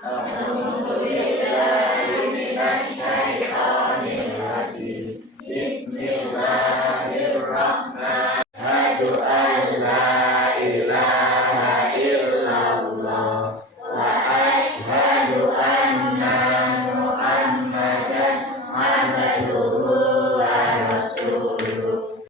A'udzu billahi minasy syaithanir rajim. Bismillahirrahmanirrahim. Asyhadu an la ilaha illallah wa asyhadu anna Muhammadan abduhu wa rasuluh.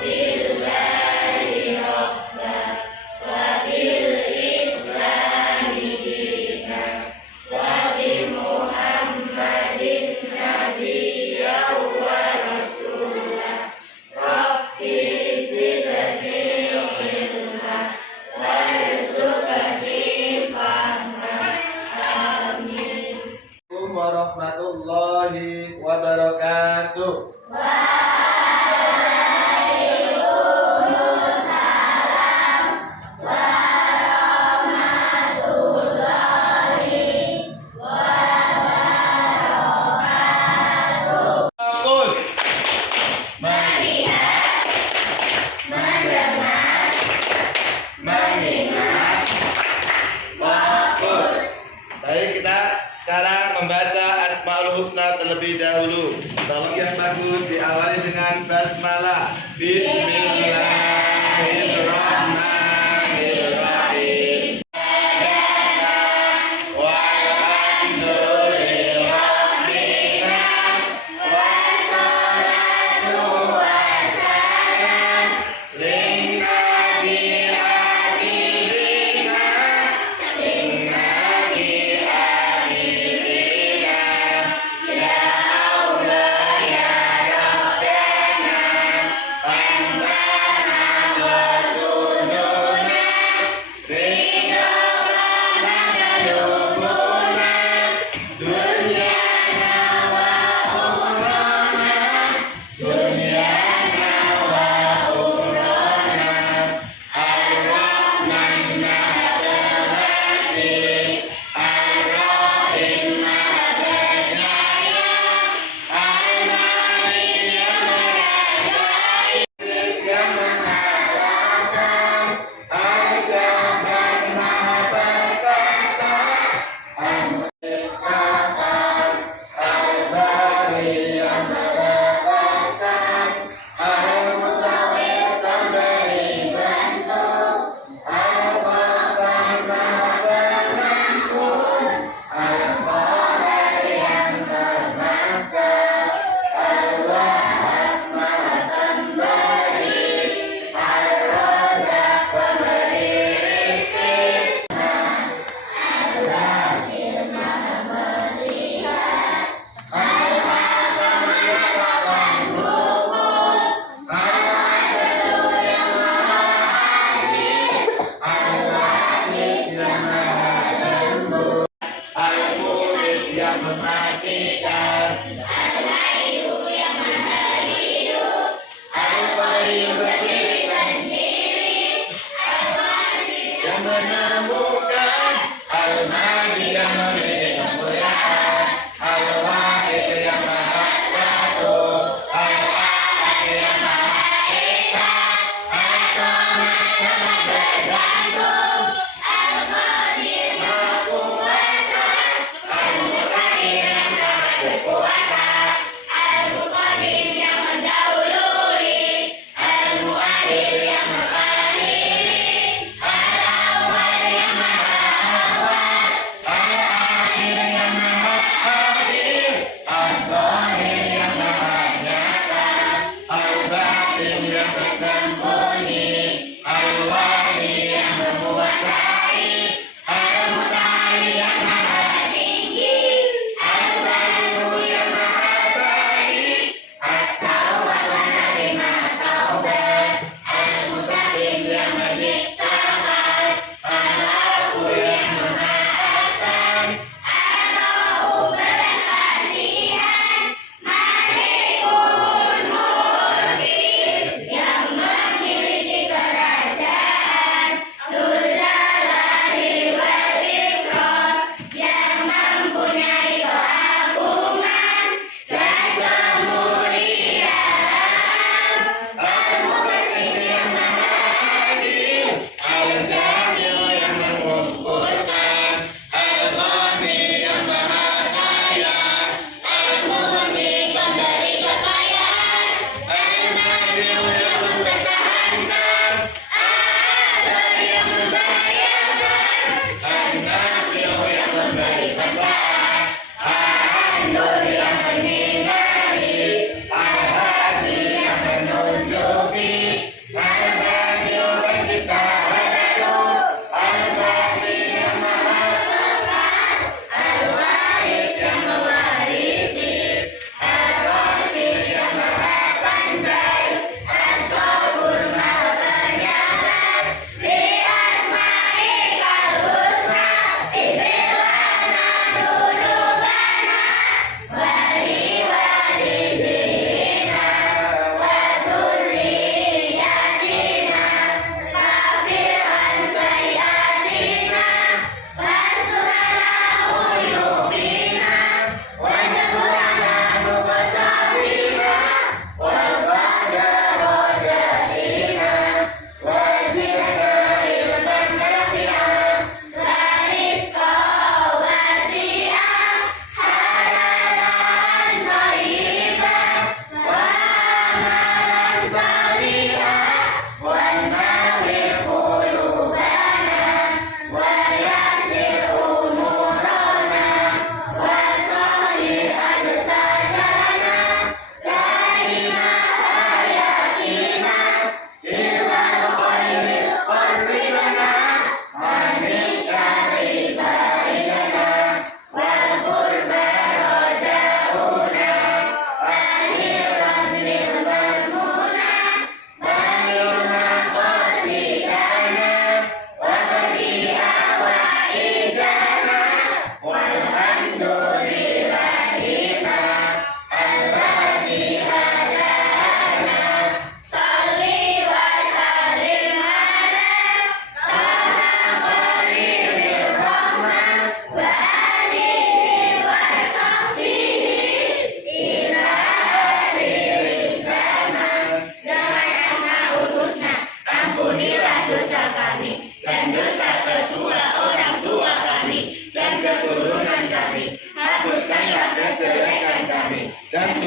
Billahi rabban wa bil islami dinan wa bi Muhammadin nabiyyan wa rasulah. Rabbi zidni ilma warzuqni fahma. Amin. Assalamualaikum warahmatullahi wabarakatuh. Fokus. Melihat, mendengar, mengingat. Fokus. Baik, kita sekarang membaca Asmaul Husna terlebih dahulu. Tolong yang bagus diawali dengan basmalah. Bismillahirrahmanirrahim. Al-Mu'min yang mematikan, Al-Hayyu yang maha hidup, Al-Qayyum berdiri sendiri, Al-Wahid yang menemukan, Al-Mahdi yang memiliki kemuliaan, Al-Wahid yang maha satu, Al-Ahad yang maha esa, Al-Samad yang maha bergantung, Al-Qadir maha kuasa, Al-Muqtadir yang sangat berkuasa, Al-Muqaddim yang mendahului, Al-Muakhir yang mengakhiri, Al-Awwal yang maha awal, Al-Akhir yang maha akhir, Al-Zahir yang maha nyata, Al-Batin yang tersembunyi, Al-Wali yang menguasai, Al-Muta'ali yang maha tinggi, Al-Bayu yang maha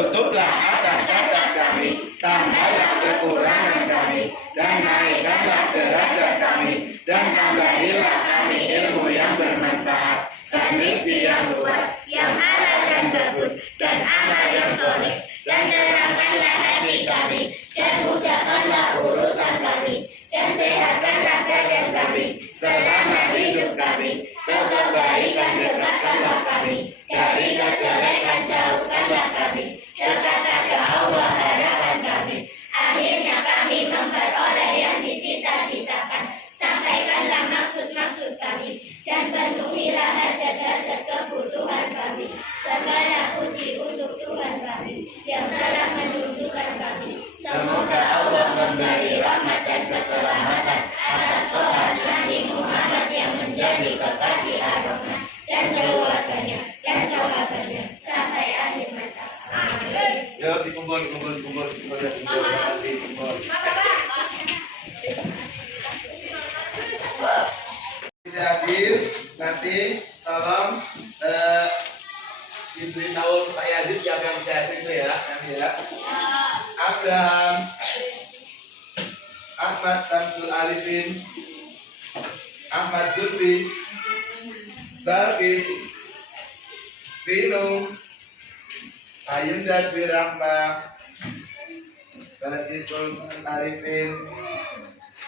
Tutuplah atas cacat kami, tambahlah kekurangan kami, dan naikkanlah derajat kami, dan tambahilah kami ilmu yang bermanfaat, dan rezeki yang luas, yang halal dan bagus, dan amal yang soleh, dan terangkanlah hati kami, dan mudahkanlah urusan kami, dan sehatkanlah badan kami, selama hidup kami, ke kebaikan dekatkanlah kami, dari kejelekan jauhkanlah kami, dekatlah ke Allah harapan kami, akhirnya kami memperoleh yang dicita-citakan, sampaikanlah maksud-maksud kami, dan penuhilah hajat-hajat kebutuhan kami, segala puji untuk Tuhan kami, yang telah menunjukkan kami, semoga Allah memberi rahmat dan keselamatan atas Tuhan Nabi Muhammad yang menjadi kekasih ar-Rahman, dan keluarganya, dan sahabatnya, sampai akhir masa. Amin. Yuk dikumpul. Tidak hadir, nanti tolong diberitahu Pak Yazid siapa yang tidak hadir itu ya, nanti ya. Abraham, Ahmad Samsul Alifin, Ahmad Zulfi, Balkis, Vino, Ayunda Dwi Rahma, Balkis Sultan Arifin,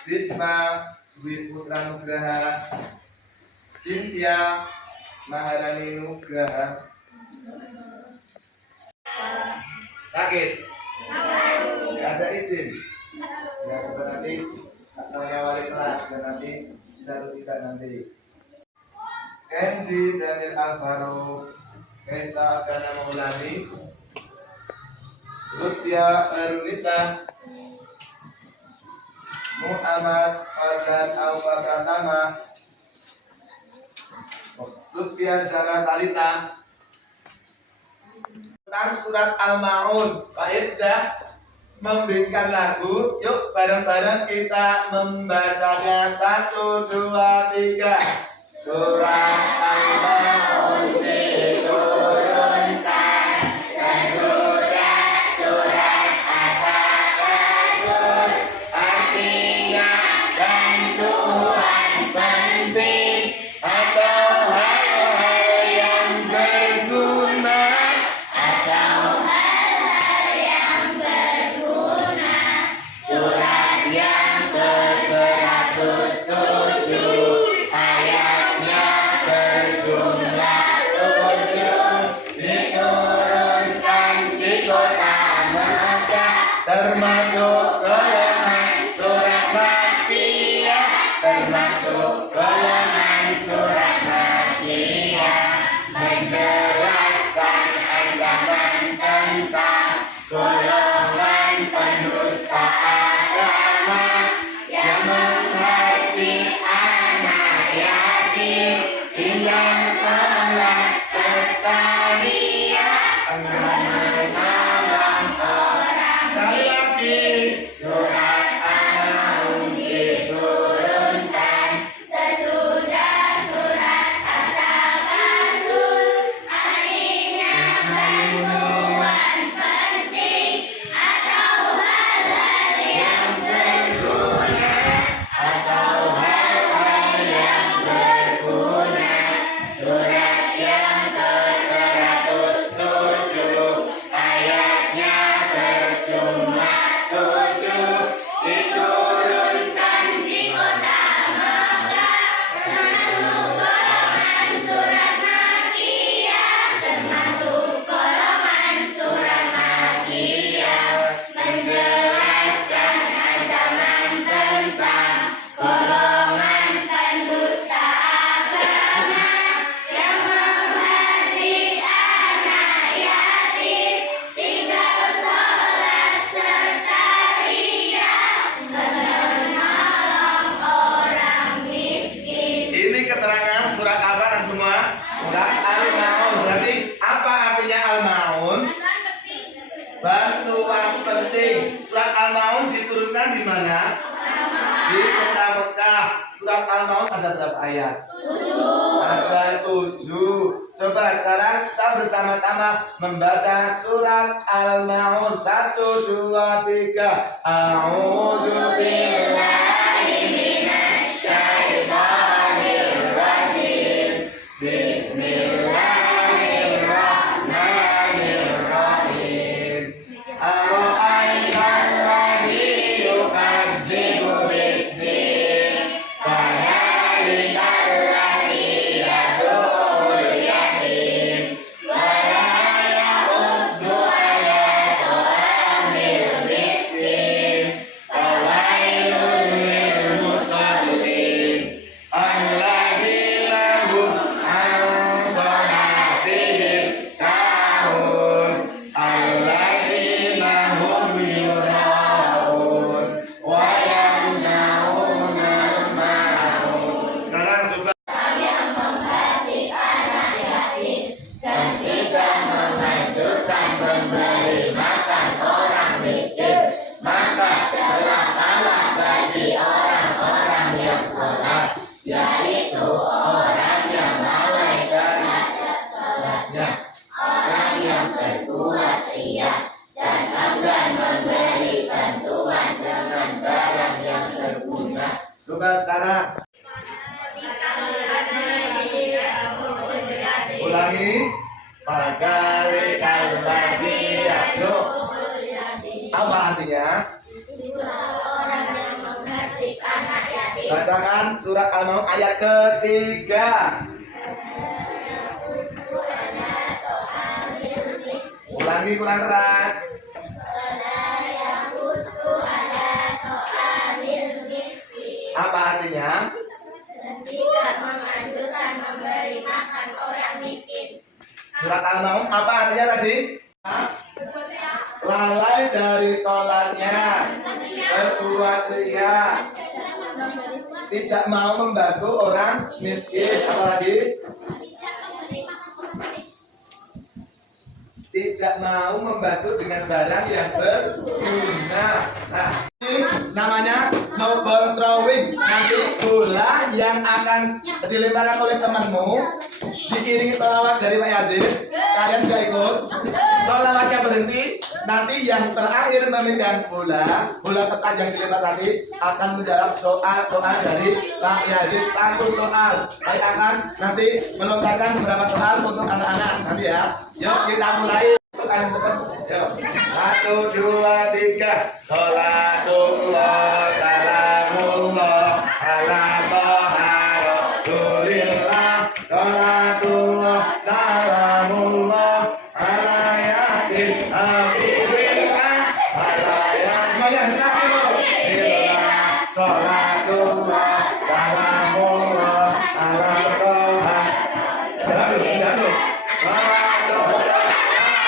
Bisma Dwi Putra Nugraha, Cynthia Maharani Nugraha. Sakit? Tidak ada izin. Ya, coba nanti namanya wali kelas dan nanti selalu kita nanti. Kenzi Daniel Alvaro, Kaisa Kana Maulani, Lutfia Arunisa, Muhammad Fardan Aufa Pratama, Lutfia Zara Talita. Tentang surat Al-Ma'un, Pak Yus sudah membikinkan lagu. Yuk bareng-bareng kita membacanya. 1, 2, 3. Surat Al-Ma'un diturunkan sesudah surat At-Takasur, artinya bantuan penting atau hal-hal yang berguna. Surat yang ke-107, ayatnya berjumlah 7, diturunkan di kota Makkah, termasuk golongan surat Makkiyah, menjelaskan ancaman tentang golongan pendusta agama yang menghakimi anak yatim, tinggal sholat serta riya, menolong orang miskin. Surat Al-Ma'un diturunkan sesudah surat At-Takasur, artinya bantuan penting atau hal-hal yang berguna, Surat yang ke-107, ayatnya berjumlah 7, diturunkan di kota Makkah, termasuk golongan surat Makkiyah, menjelaskan ancaman tentang golongan pendusta agama yang menghakimi anak yatim, tinggal sholat serta riya, menolong orang miskin. Ini keterangan surat apa dan semua? Surat Al-Ma'un. Berarti apa artinya Al-Ma'un? Bantuan penting. Surat Al-Ma'un diturunkan di mana? Di kota Mekah. Surat Al-Ma'un ada berapa ayat? 7. Ada 7. Coba sekarang kita bersama-sama membaca surat Al-Maun. 1, 2, 3. A'udzu billahi minasy syaithanir rajim. Bismillahirrahmanirrahim. Ara'aital ladzi yukadzibu biddin. Fadzalikal ladzi yad'ul yatim. Wa la yahuddu 'ala ta'amil miskin. Fawailul lil musallin. Alladzina hum 'an shalatihim sahun. Alladzina hum yura'un wa yamna'unal ma'un. Sekarang coba dan tidak menganjurkan memberi makan orang miskin, maka celakalah bagi orang-orang yang sholat, yaitu orang yang lalai terhadap sholatnya, orang yang berbuat riya dan enggan memberi bantuan dengan barang yang berguna. Coba sekarang ulangi. Fadzalikal ladzi yad'u. Apa artinya? Bacakan surat Al-Maun ayat ketiga. Ulangi kurang keras. Apa artinya? Tidak menganjurkan memberi makan orang miskin. Surat Al-Maun apa artinya tadi? Lalai dari sholatnya, berbuat riya, tidak mau membantu orang miskin, apalagi tidak mau membantu dengan barang yang berguna. Nah, ini namanya snowball throwing. Nanti bola yang akan dilemparkan oleh temanmu diiringi sholawat dari Pak Yazid. Kalian juga ikut. Sholawatnya berhenti. Nanti yang terakhir memegang bola tepat yang dilempar tadi akan menjawab soal-soal dari Pak Yazid. 1 soal. Saya akan nanti melontarkan beberapa soal untuk anak-anak nanti ya. Yuk kita mulai. Kalian cepat. Yuk. 1, 2, 3. Sholatullah salamullah ala toha rasulillah. Sholatullah salamullah ala yasin habibillah. Ala yasin habibillah. Sholatullah salamullah ala toha. Jatuh. Sholatullah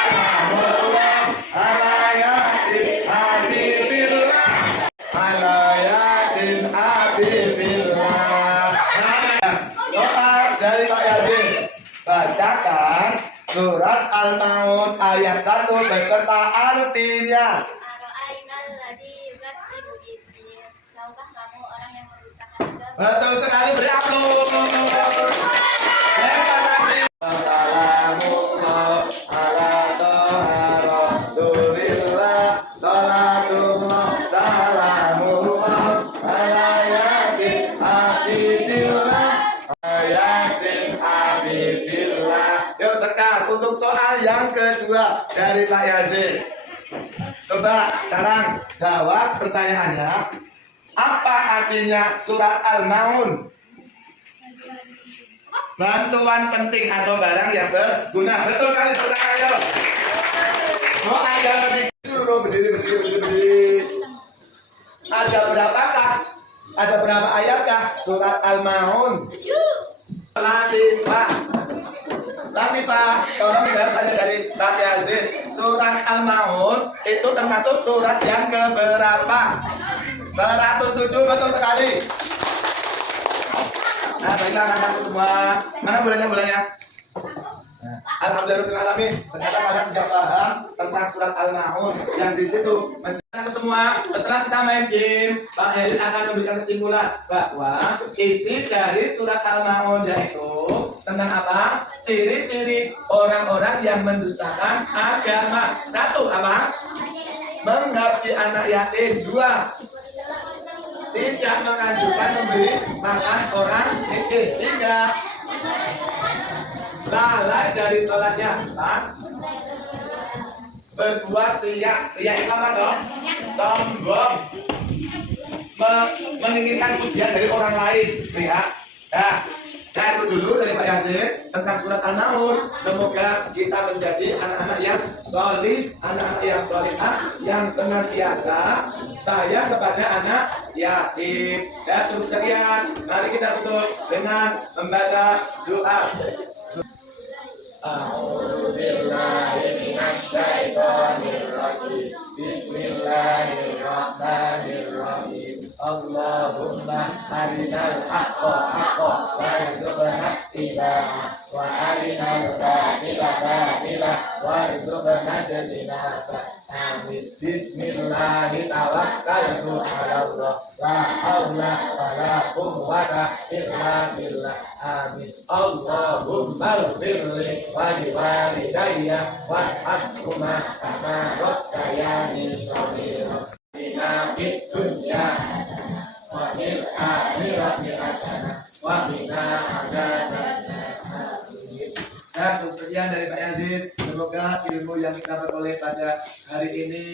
salamullah ala yasin habibillah. Ala yasin habibillah. Soal dari Pak Yazid. Bacakan surat Al-Maun ayat 1 beserta artinya. Tahukah kamu orang yang mendustakan agama? Betul sekali, beri aplaus. Salamullah ala toha rasulillah. Salatullah salamullah ala yasin habibillah. Yasin habibillah. Yuk sekarang untuk soal yang kedua dari Pak Yazid. Coba sekarang jawab pertanyaannya. Apa artinya surat Al-Maun? Bantuan penting atau barang yang berguna. Betul kali, saudara ayo. Soal yang ketiga dulu, berdiri. Ada berapakah? Ada berapa ayatkah surat Al-Maun? Latifah, tolong jawab saya dari Pak Yazid. Surat Al-Maun itu termasuk surat yang keberapa? 107, betul sekali. Nah, baiklah anak-anakku semua. Mana bolanya? Nah, alhamdulillahirobbilalamin. Ternyata kalian sudah paham tentang surat Al-Maun yang di situ. Anak semua, setelah kita main game, Pak Yazid akan memberikan kesimpulan bahwa isi dari surat Al-Maun yaitu tentang apa? Ciri-ciri orang-orang yang mendustakan agama. Satu, apa? Mengabdi anak yatim. Dua, tidak menganjurkan memberi makan orang miskin. Tiga, lalai dari sholatnya. Empat, berbuat riya. Riya itu apa dong? Sombong. Menginginkan pujian dari orang lain. Riya. Nah, itu dulu dari Pak Yasin tentang surat An-Nahl. Semoga kita menjadi anak-anak yang solih, anak-anak yang solihah, yang senantiasa sayang kepada anak yatim. Ya, cukup sekian. Mari kita tutup dengan membaca doa. Bismillahirrahmanirrahim. Allahumma arinal haqqa haqqan warzuqna ittiba'ah wa arinal batila batila warzuqna ijtinaba. Amin. Bismillahirrahmanirrahim. Tawakkaltu 'ala Allah. La haula wa la quwwata illa billah. Amin. Allahumma ighfirli wa liwalidayya warhamhuma kama rabbayani shaghira. Inna fid dunya wa fil akhirati hasanah wa qina adzabannar. Ya, cukup sekian dari Pak Yazid. Semoga ilmu yang kita peroleh pada hari ini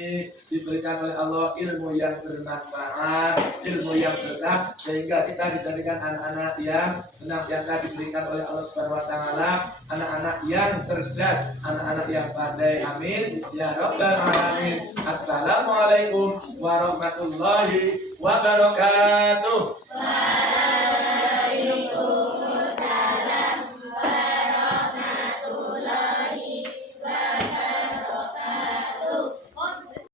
diberikan oleh Allah ilmu yang bermanfaat, ilmu yang berkah, sehingga kita dijadikan anak-anak yang senantiasa diberikan oleh Allah Subhanahu wa taala, anak-anak yang cerdas, anak-anak yang pandai. Amin ya rabbal alamin. Assalamualaikum warahmatullahi wabarakatuh.